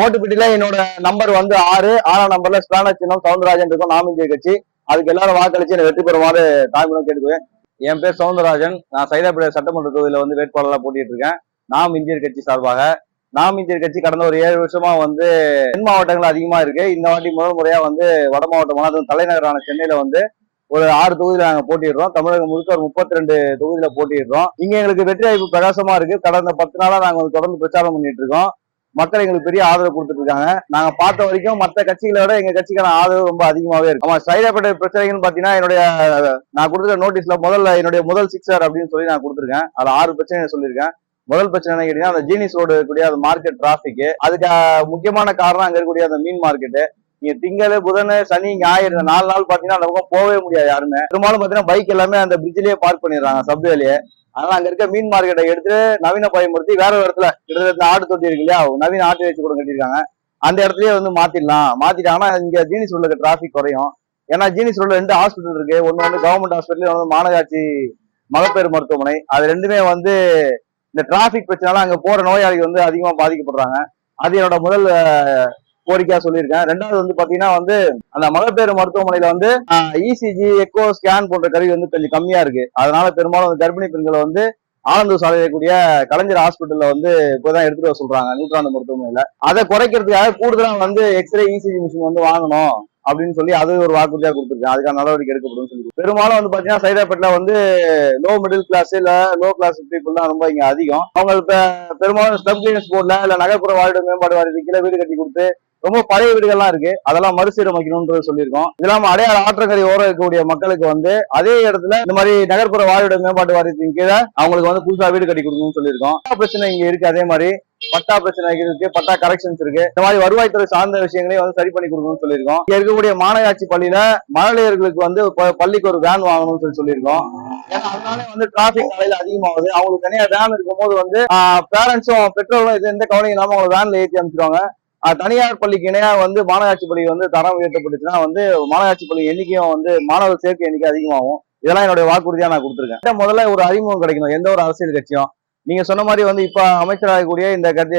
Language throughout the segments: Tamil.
ஓட்டுப்பட்டியில என்னோட நம்பர் வந்து 6 நம்பர்ல ஸ்பிளானர் சின்னம் சவுந்தரராஜன் இருக்கும் நாம் இந்திய கட்சி. அதுக்கு எல்லாரும் வாக்களிச்சு என்னை வெற்றி பெறுமாறு தாய்மொழி கேட்டுக்குவேன். என் பேர் சவுந்தரராஜன். நான் சைதாப்பேட்டை சட்டமன்ற தொகுதியில வந்து வேட்பாளராக போட்டிட்டு இருக்கேன். நாம் இந்தியர் கட்சி சார்பாக. நாம் இந்தியர் கட்சி கடந்த ஒரு 7 வருஷமா வந்து தென் மாவட்டங்கள் அதிகமா இருக்கு. இந்த வாட்டி முதல் முறையா வந்து வட மாவட்டமான அதுவும் தலைநகரான சென்னையில வந்து ஒரு 6 தொகுதியில நாங்க போட்டிடுறோம். தமிழகம் முழுக்க ஒரு 32 தொகுதியில போட்டிடுறோம். இங்க எங்களுக்கு வெற்றி வாய்ப்பு பிரகாசமா இருக்கு. கடந்த 10 நாளா நாங்க தொடர்ந்து பிரச்சாரம் பண்ணிட்டு இருக்கோம். மக்கள் எங்களுக்கு பெரிய ஆதரவு கொடுத்துட்டு இருக்காங்க. நாங்க பார்த்த வரைக்கும் மற்ற கட்சிகளை விட எங்க கட்சிக்கான ஆதரவு ரொம்ப அதிகமாவே இருக்கு. ஆமா, சைதாப்பேட்டை பிரச்சனைகள் பாத்தீங்கன்னா நான் கொடுத்துருக்க நோட்டீஸ்ல என்னுடைய முதல் சிக்ஸர் அப்படின்னு சொல்லி நான் கொடுத்துருக்கேன். அதுல 6 பிரச்சனை சொல்லியிருக்கேன். முதல் பிரச்சனை என்ன கேட்டீங்கன்னா, அந்த ஜீனிஸ் ரோடு இருக்கக்கூடிய அந்த மார்க்கெட் டிராபிக். அதுக்கு முக்கியமான காரணம் அங்க இருக்கக்கூடிய அந்த மீன் மார்க்கெட்டு. நீங்க திங்கள், புதன், சனி, ஞாயிறு இந்த 4 நாள் பாத்தீங்கன்னா அந்த பக்கம் போகவே முடியாது யாருமே. பெரும்பாலும் பாத்தீங்கன்னா பைக் எல்லாமே அந்த பிரிட்ஜ்லயே பார்க் பண்ணிடுறாங்க, சப்வேலயே. அதனால அங்க இருக்க மீன் மார்க்கெட்டை எடுத்து நவீன பயன்படுத்தி வேற ஒரு இடத்துல கிட்டத்தட்ட ஆடு தொட்டி இருக்கு இல்லையா, நவீன ஆட்டு வச்சு கூட கட்டியிருக்காங்க. அந்த இடத்துலயே வந்து மாத்திட்டாங்கன்னா இங்க ஜீனிஸ் ரோட்ல டிராபிக் குறையும். ஏன்னா ஜீனிஸ் ரோட்ல 2 ஹாஸ்பிட்டல் இருக்கு. ஒன்னு வந்து கவர்மெண்ட் ஹாஸ்பிட்டல், ஒன்று மாநகராட்சி மகப்பேறு மருத்துவமனை. அது ரெண்டுமே வந்து இந்த டிராபிக் பிரச்சனால அங்க போற நோயாளிகள் வந்து அதிகமா பாதிக்கப்படுறாங்க. அது என்னோட முதல் கோரிக்கையா சொல்லியிருக்கேன். ரெண்டாவது வந்து பாத்தீங்கன்னா வந்து அந்த மகப்பேறு மருத்துவமனையில வந்து இசிஜி, எக்கோ, ஸ்கேன் போன்ற கருவி வந்து கொஞ்சம் கம்மியா இருக்கு. அதனால பெரும்பாலும் கர்ப்பிணி பெண்களை வந்து ஆனந்தூர் சாலையில் இருக்கக்கூடிய கலைஞர் ஹாஸ்பிட்டல்ல வந்து இப்போதான் எடுத்துட்டு வர சொல்றாங்க, நூற்றாண்டு மருத்துவமனையில. அதை குறைக்கிறதுக்காக கூடுதலா வந்து எக்ஸ்ரே, இசிஜி மிஷின் வந்து வாங்கணும் அப்படின்னு சொல்லி அது ஒரு வாக்குறுதியா கொடுத்துருக்கேன். அதுக்கான நடவடிக்கை எடுக்கப்படும் சொல்லி. பெரும்பாலும் வந்து பாத்தீங்கன்னா சைதாப்பேட்டில் வந்து லோ மிடில் கிளாஸ் இல்ல லோ கிளாஸ் பீப்புள் தான் ரொம்ப இங்க அதிகம். அவங்க பெரும்பாலும் ஸ்லம் கிளீனர்ஸ் போர்ட்ல இல்ல நகர்ப்புற வாழ்வு மேம்பாடு வாரியத்துக்கு வீடு கட்டி கொடுத்து ரொம்ப பழைய வீடுகள்லாம் இருக்கு, அதெல்லாம் மறுசீரமைக்கணும்ன்றது சொல்லியிருக்கோம். இதெல்லாம் அடையாள ஆற்றங்கரை ஓரம் இருக்கக்கூடிய மக்களுக்கு வந்து அதே இடத்துல இந்த மாதிரி நகர்ப்புற வாழ்விட மேம்பாட்டு வாரியத்தின் கீழே அவங்களுக்கு வந்து புதுசா வீடு கட்டி கொடுக்கணும்னு சொல்லியிருக்கோம். பிரச்சனை இங்க இருக்கு. அதே மாதிரி பட்டா பிரச்சனை இருக்கு, பட்டா கரெக்ஷன்ஸ் இருக்கு. இந்த மாதிரி வருவாய்த்துறை சார்ந்த விஷயங்களையும் வந்து சரி பண்ணி கொடுக்கணும்னு சொல்லியிருக்கோம். இங்க இருக்கக்கூடிய மாநகராட்சி பள்ளியில மழலையர்களுக்கு வந்து பள்ளிக்கு ஒரு வேன் வாங்கணும்னு சொல்லியிருக்கோம். ஏன்னா அதனால வந்து டிராபிக் காலையில அதிகமாகுது. அவங்களுக்கு தனியா வேன் இருக்கும் போது வந்து பேரண்ட்ஸும் பெற்றோர்களும் எந்த கவலையும் இல்லாம அவங்க வேன்ல ஏற்றி அமைச்சிருவாங்க. தனியார் பள்ளிக்கு இணையா வந்து மாநகராட்சி பள்ளிக்கு வந்து தரம் உயர்த்தப்பட்டுச்சுன்னா வந்து மாநகராட்சி பள்ளி எண்ணிக்கையும் வந்து மாணவர் சேர்க்கை எண்ணிக்கை அதிகமாகும். இதெல்லாம் என்னுடைய வாக்குறுதியா நான் கொடுத்துருக்கேன். முதல்ல ஒரு அறிமுகம் கிடைக்கணும் எந்த ஒரு அரசியல் கட்சியும். நீங்க சொன்ன மாதிரி வந்து இப்ப அமைச்சராகக்கூடிய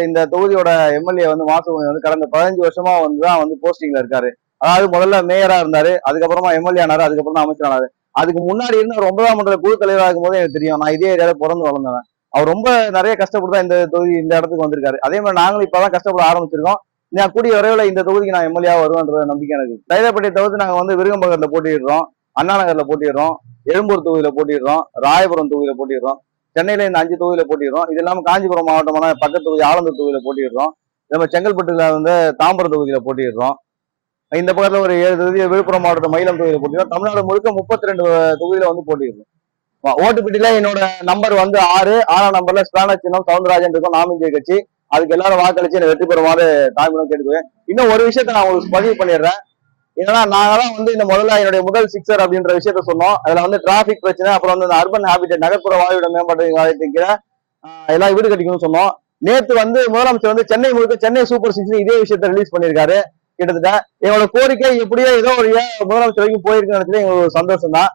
இந்த தொகுதியோட எம்எல்ஏ வந்து மாசுமணி வந்து கடந்த 15 வருஷமா வந்து தான் வந்து போஸ்டிங்ல இருக்காரு. அதாவது முதல்ல மேயரா இருந்தாரு, அதுக்கப்புறமா எம்எல்ஏ ஆனாரு, அதுக்கப்புறம் தான் அமைச்சரானாரு. அதுக்கு முன்னாடி இருந்து அவர் 9ஆம் மண்டல குழு தலைவராக இருக்கும் போது எனக்கு தெரியும். நான் இதே ஏரியால பிறந்து வளர்ந்தவன். அவர் ரொம்ப நிறைய கஷ்டப்பட்டு தான் இந்த தொகுதி இந்த இடத்துக்கு வந்திருக்காரு. அதே மாதிரி நாங்களும் இப்பதான் கஷ்டப்பட ஆரம்பிச்சிருக்கோம். நான் கூடிய விரைவில் இந்த தொகுதிக்கு நான் எம்எல்ஏ வருவேன்ற நம்பிக்கை எனக்கு. சைதாப்பேட்டை தவிர்த்து நாங்க வந்து விருகம்பகர்ல போட்டிடுறோம், அண்ணா நகர்ல போட்டிடுறோம், எழும்பூர் தொகுதியில போட்டிடுறோம், ராயபுரம் தொகுதியில போட்டிடுறோம், சென்னையில இந்த 5 தொகுதியில போட்டிடுறோம். இது இல்லாம காஞ்சிபுரம் மாவட்டமான பக்கத்து தொகுதி ஆலந்தூர் தொகுதியில போட்டிடுறோம். நம்ம செங்கல்பட்டுல வந்து தாம்பரம் தொகுதியில போட்டிடுறோம். இந்த பக்கத்துல ஒரு 7 தொகுதி விழுப்புரம் மாவட்ட மயிலம் தொகுதியில போட்டிடுறோம். தமிழ்நாடு முழுக்க 32 தொகுதியில வந்து போட்டிடுறோம். ஓட்டுப்பட்டியில என்னோட நம்பர் வந்து 6 நம்பர்ல ஸ்பிளானர் சின்னம் சவுந்தரராஜன் இருக்கும், நாம் இந்திய கட்சி. அதுக்கு எல்லாரும் வாக்களிச்சு என்னை வெற்றி பெறுமாறு தாய்மொழி கேட்டுக்குவேன். இன்னும் ஒரு விஷயத்த நான் உங்களுக்கு பதிவு பண்ணிடுறேன். ஏன்னா நாங்க தான் வந்து இந்த என்னுடைய முதல் சிக்ஸர் அப்படின்ற விஷயத்த சொன்னோம். அதுல வந்து டிராபிக் பிரச்சனை, அப்புறம் வந்து அர்பன் ஹாபிட்டட் நகர்ப்புற வாழ்விட மேம்பாட்டு வாரியத்துக்கு எல்லாம் வீடு கட்டிக்கணும்னு சொன்னோம். நேற்று வந்து முதலமைச்சர் வந்து சென்னை முழுக்க சென்னை சூப்பர் சிக்ஸ் இதே விஷயத்த ரிலீஸ் பண்ணியிருக்காரு. கிட்டத்தட்ட எங்களோட கோரிக்கை எப்படியோ ஏதோ ஒரு முதலமைச்சர் வரைக்கும் போயிருக்குன்னு நினைச்சது எங்களுக்கு ஒரு சந்தோஷம் தான்.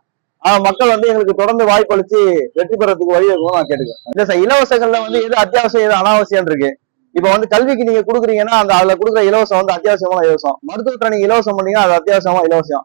மக்கள் வந்து எங்களுக்கு தொடர்ந்து வாய்ப்பு அளிச்சு வெற்றி பெறதுக்கு வழி இருக்கணும் நான் கேட்டுக்கேன். இல்ல சார், இலவசங்கள்ல வந்து எது அத்தியாவசியம் எது அனாவசியம் இருக்கு. இப்ப வந்து கல்விக்கு நீங்க கொடுக்குறீங்கன்னா அதுல கொடுக்குற இலவசம் வந்து அத்தியாவசியமான இலவசம். மருத்துவத்தை நீங்க இலவசம் பண்ணீங்கன்னா அது அத்தியாவசியமா இலவசம்.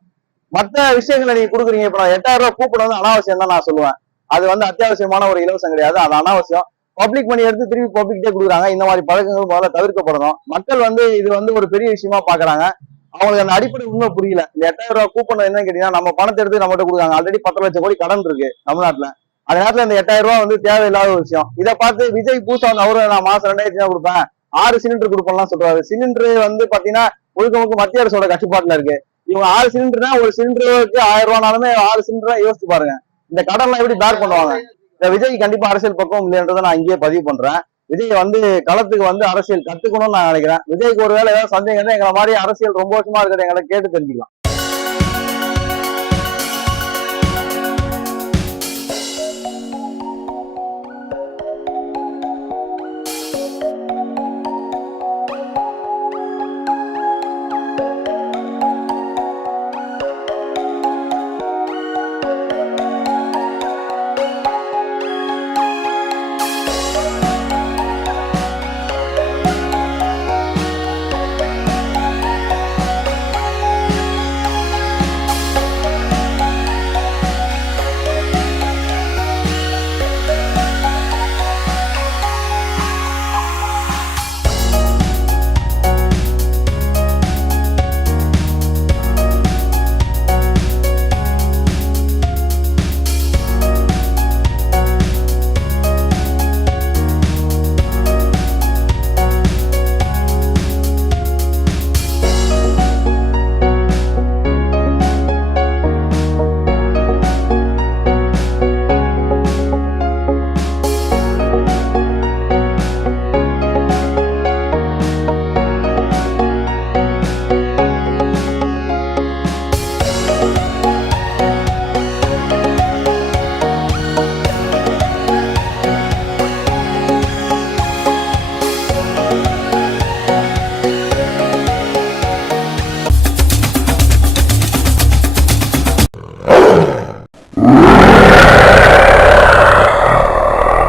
மற்ற விஷயங்களை நீங்க கொடுக்குறீங்க. இப்ப நான் 8000 ரூபாய் கூப்பிட வந்து அனாவசியம் தான் நான் சொல்லுவேன். அது வந்து அத்தியாவசியமான ஒரு இலவசம் கிடையாது, அது அனாவசியம். பப்ளிக் மணி எடுத்து திருப்பி பப்ளிக்கிட்டே கொடுக்குறாங்க. இந்த மாதிரி பழக்கங்கள் முதல்ல தவிர்க்கப்படணும். மக்கள் வந்து இது வந்து ஒரு பெரிய விஷயமா பாக்குறாங்க. அவங்களுக்கு அந்த அடிப்படை உண்மை புரியல. இந்த 8000 ரூபாய் கூப்பன் என்னன்னு கேட்டீங்கன்னா, நம்ம பணத்தை எடுத்து நம்மகிட்ட கொடுக்குறாங்க. ஆல்ரெடி 10 லட்சம் கோடி கடன் இருக்கு தமிழ்நாட்டுல. அந்த நேரத்துல இந்த 8000 ரூபாய் வந்து தேவையில்லாத ஒரு விஷயம். இதை பார்த்து விஜய் பூசா வந்து அவரு நான் மாசம் 2000 தான் கொடுப்பேன், 6 சிலிண்டர் கொடுப்பேன்லாம் சொல்றாரு. சிலிண்டர் வந்து பாத்தீங்கன்னா முழுக்க மத்திய அரசோட கட்டுப்பாட்டுல இருக்கு. இவங்க 6 சிலிண்டர்னா ஒரு சிலிண்டருக்கு 1000 ரூபாய்னாலுமே 6 சிலிண்டர் யோசிச்சு பாருங்க. இந்த கடன்லாம் எப்படி பேர் பண்ணுவாங்க? இந்த விஜய் கண்டிப்பா அரசியல் பக்கம் இல்லைன்றதை நான் இங்கேயே பதிவு பண்றேன். விஜய் வந்து களத்துக்கு வந்து அரசியல் கத்துக்கணும்னு நான் நினைக்கிறேன். விஜய்க்கு ஒருவேளை ஏதாவது சந்தேகம் எங்களை மாதிரி அரசியல் ரொம்ப வருஷமா இருக்கிறத எங்களை கேட்டு தெரிஞ்சுக்கலாம்.